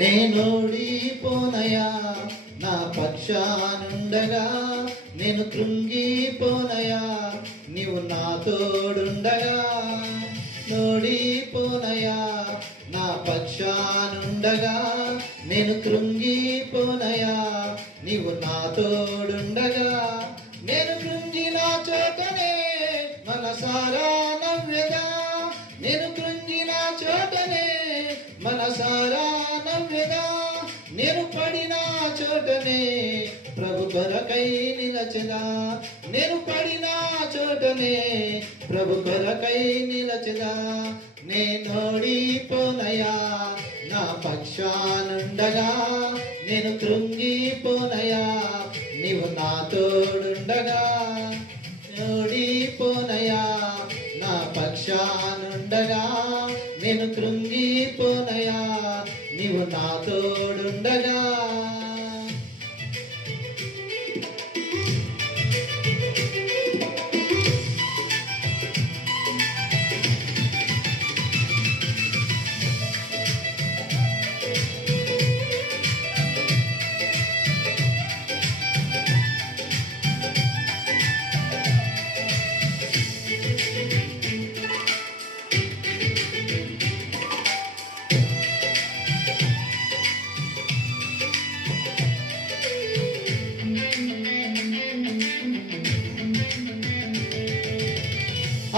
నేనోడిపోనయా నా పక్షానుండగా, నేను కృంగిపోనయా నీవు నా తోడుండగా. నోడిపోనయా నా పక్షానుండగా, నేను కృంగిపోనయా నీవు నా తోడుండగా. నేను కృంగిన చోటనే మనసారా నవ్వెదా, నేను కృంగిన చోటనే మనసారా నవ్వెదా. నేను పడిన చోటనే ప్రభు కొరకై నిలచెదా, నేను పడిన చోటనే ప్రభు కొరకై నిలచెదా. నేనోడిపోనయా నా పక్షానుండగా, నేను కృంగిపోనయా నీవు నా తోడుండగా. ఓడిపోనయా నా పక్షానుండగా, నేను కృంగిపోనయా నీవు నా తోడుండగా.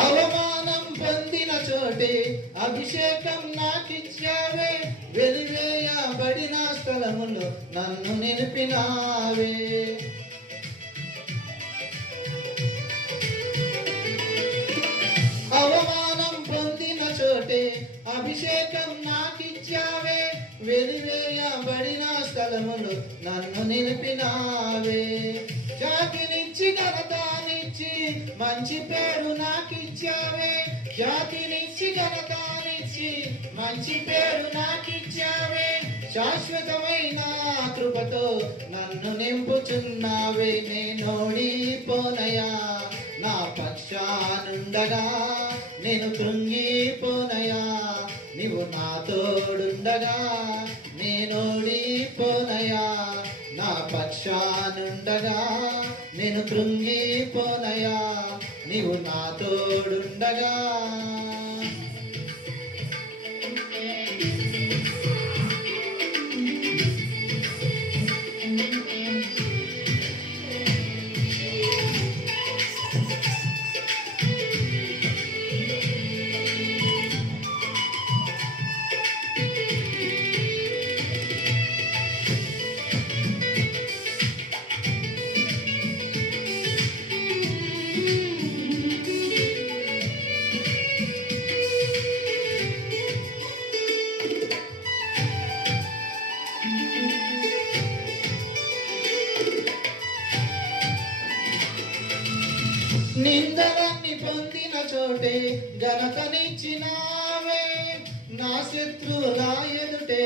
అవమానం పొందిన చోటే అభిషేకం నాకిచ్చావే, వెలివేయబడిన స్థలములో నన్ను నిలిపినావే. అవమానం పొందిన చోటే అభిషేకం నాకిచ్చావే, వెలివేయబడిన స్థలములో నన్ను నిలిపినావే. జాతినిచ్చి ఘనతానిచ్చి మంచి పేరు నాకిచ్చావే, జాతినిచ్చి ఘనతానిచ్చి మంచి పేరు నాకిచ్చావే. శాశ్వతమైన కృపతో నన్ను నింపుచున్నావే. నేనోడిపోనయా నా పక్షానుండగా, నేను కృంగిపోనయా నీవు నా తోడుండగా. నేనోడిపోనయా నా పక్షానుండగా, నేను కృంగిపోనయా నీవు నా తోడుండగా. నిందలన్నీ పొందిన చోటే ఘనతనిచ్చినావే, నా శత్రువుల ఎదుటే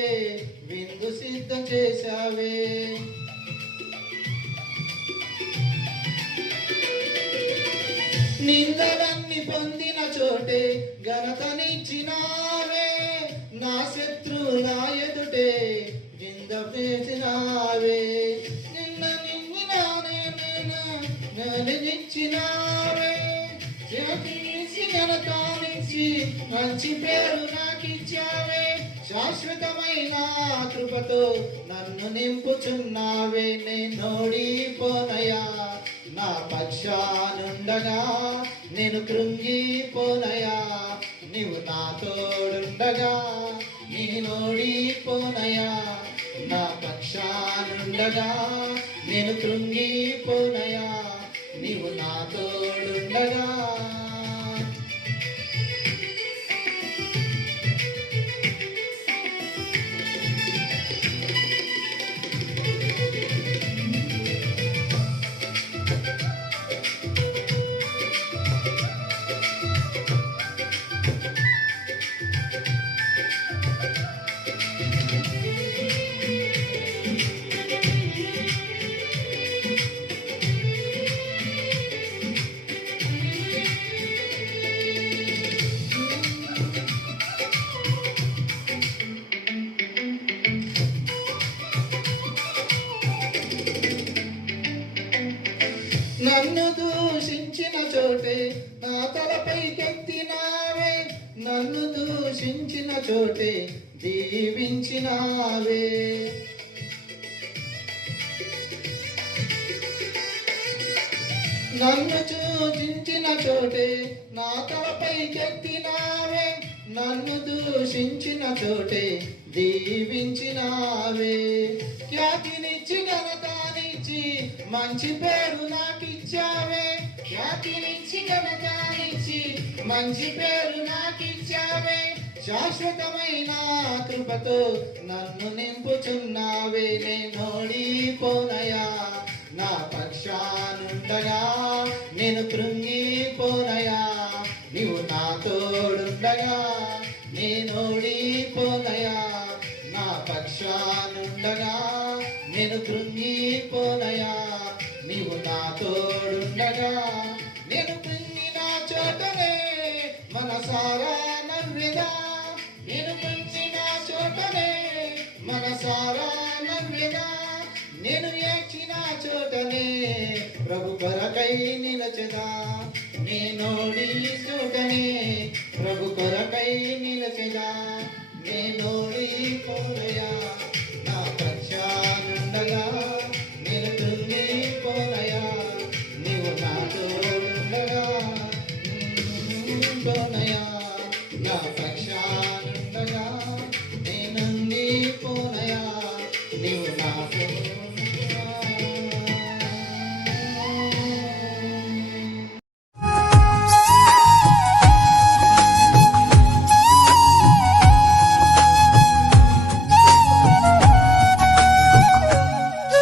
విందు సిద్ధం చేశావే. నిందలన్నీ పొందిన చోటే ఘనతనిచ్చినావే, నా శత్రువుల ఎదుటే విందు చేసినావే. నిన్న నిందినానే నలిగించినావే, జాతినిచ్చి ఘనతానిచ్చి మంచి పేరు నాకిచ్చావే. శాశ్వతమైన కృపతో నన్ను నింపుచున్నావే. నేనోడిపోనయా నా పక్షానుండగా, నేను కృంగిపోనయా నీవు నా తోడుండగా. నేనోడిపోనయా నా పక్షానుండగా, నేను కృంగిపోనయా నీవు నా తోడుండగా. నన్ను దూషించిన చోటే నా తలపైకెత్తినావే, నన్ను దూషించిన చోటే దీవించినావే. నన్ను సూచించిన చోటే నా తలపైకెత్తినావే, నన్ను దూషించిన చోటే దీవించినావే. ఖ్యాతినిచ్చి ఘనతనిచ్చి మంచి పేరు నాకిచ్చావే, ఖ్యాతినిచ్చి ఘనతనిచ్చి మంచి పేరు నాకిచ్చావే. శాశ్వతమైన కృపతో నన్ను నింపుచున్నావే. నేనోడిపోనయా, నా పక్షానుండగా నేను కృంగిపోనయా, నీవు నా తోడుండగా నేనోడిపోనయా. నా పక్షానుండగా నేను కృంగిపోనయా, నీవు నా తోడుండగా. నేను కృంగిన చోటనే మనసారా నవ్వెదా, నేను కృంగిన చోటనే మనసారా నవ్వెదా. నేను ఏడ్చిన చోటనే ప్రభు కొరకై నిలచెదా, నేనోడి చోటనే ప్రభు కొరకై నిలచెదా. నేనోడిపోనయా, నా పక్షానుండగా నేను కృంగిపోనయా, నీవు నా తోడుండగా. పోనయా, నా పక్షానుండగా నేనుండిపోనయా, నీవు నా